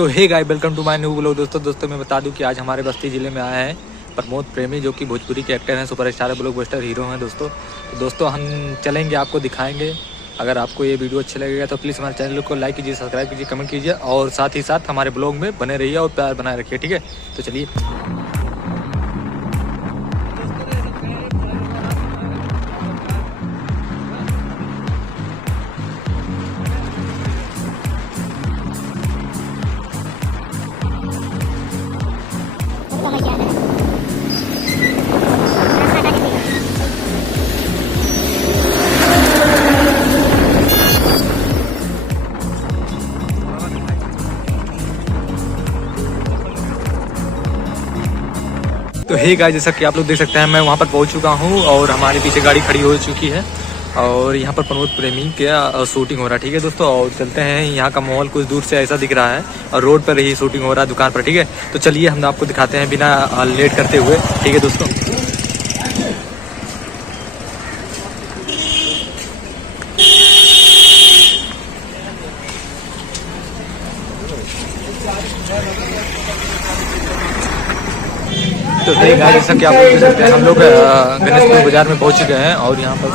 तो hey guys, welcome to my new vlog. दोस्तों मैं बता दूं कि आज हमारे बस्ती ज़िले में आए हैं प्रमोद प्रेमी, जो कि भोजपुरी के एक्टर हैं, सुपरस्टार ब्लॉकबस्टर हीरो हैं दोस्तों हम चलेंगे, आपको दिखाएंगे। अगर आपको ये वीडियो अच्छा लगेगा तो प्लीज़ हमारे चैनल को लाइक कीजिए, सब्सक्राइब कीजिए, कमेंट कीजिए और साथ ही साथ हमारे ब्लॉग में बने रहिए और प्यार बनाए रखिए, ठीक है। तो चलिए। तो हे गाइस, जैसा कि आप लोग देख सकते हैं, मैं वहाँ पर पहुँच चुका हूँ और हमारे पीछे गाड़ी खड़ी हो चुकी है और यहाँ पर प्रमोद प्रेमी का शूटिंग हो रहा है, ठीक है दोस्तों। और चलते हैं, यहाँ का माहौल कुछ दूर से ऐसा दिख रहा है और रोड पर ही शूटिंग हो रहा है, दुकान पर, ठीक है। तो चलिए हम आपको दिखाते हैं बिना लेट करते हुए, ठीक है दोस्तों। तो सही गाइस, जैसा कि आप लोग देख सकते हैं, हम लोग गणेशपुर बाजार में पहुंच चुके हैं और यहाँ पर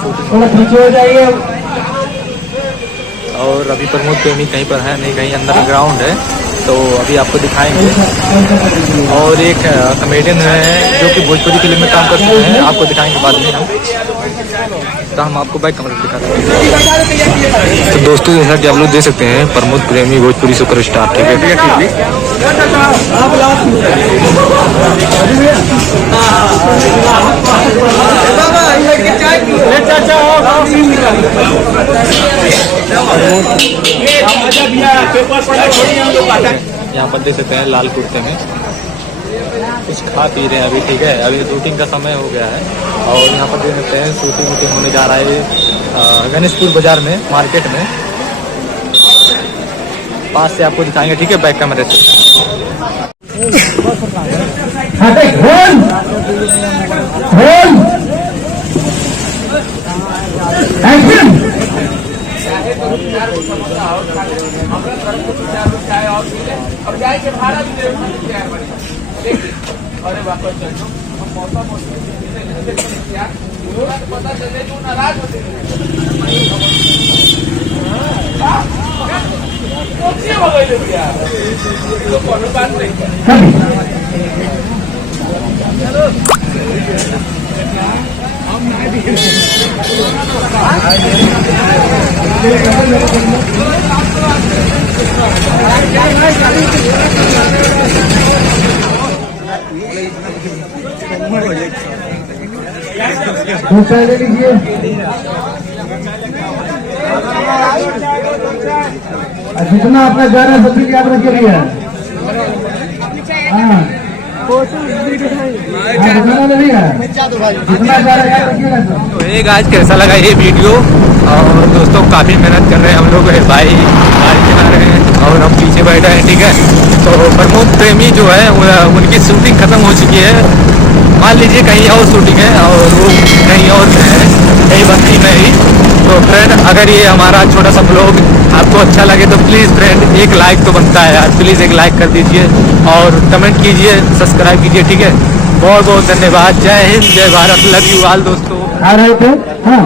और अभी प्रमोद प्रेमी कहीं पर है नहीं, कहीं अंदर ग्राउंड है, तो अभी आपको दिखाएंगे। और एक कॉमेडियन है जो कि भोजपुरी फिल्म में काम कर चुके हैं, आपको दिखाएंगे बाद में हम। तो हम आपको बाइक कमरे दिखाते हैं। तो दोस्तों, जैसा कि आप लोग देख सकते हैं, प्रमोद प्रेमी भोजपुरी सुपरस्टार, ठीक है। यहाँ पर देख सकते हैं लाल कुर्ते में कुछ खा पी रहे हैं अभी, ठीक है। अभी शूटिंग का समय हो गया है और यहाँ पर देख सकते हैं शूटिंग होने जा रहा है गणेशपुर बाजार में, मार्केट में। पास से आपको दिखाएंगे, ठीक है, बैक कैमरे से। अरे वापस चल दो, हम मौसम पता चले जो नाराज होते बात नहीं। दूसरा ले लीजिए। जितना अपना जा रहा है सबसे याद रखिए भैया। हाँ, तो ये गाइस, कैसा लगा ये वीडियो। और दोस्तों काफ़ी मेहनत कर रहे हैं हम लोग, भाई गाड़ी चला रहे हैं और हम पीछे बैठे हैं, ठीक है। तो प्रमोद प्रेमी जो है उनकी शूटिंग ख़त्म हो चुकी है, मान लीजिए कहीं और शूटिंग है और वो कहीं और में है, कहीं बस्ती में ही। तो फ्रेंड, अगर ये हमारा छोटा सा ब्लॉग आपको अच्छा लगे तो प्लीज़ फ्रेंड एक लाइक तो बनता है यार, प्लीज़ एक लाइक कर दीजिए और कमेंट कीजिए, सब्सक्राइब कीजिए, ठीक है। बहुत बहुत धन्यवाद। जय हिंद, जय भारत, लव यू ऑल दोस्तों। आ रहे थे। हाँ,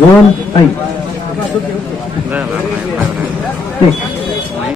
रोल आई।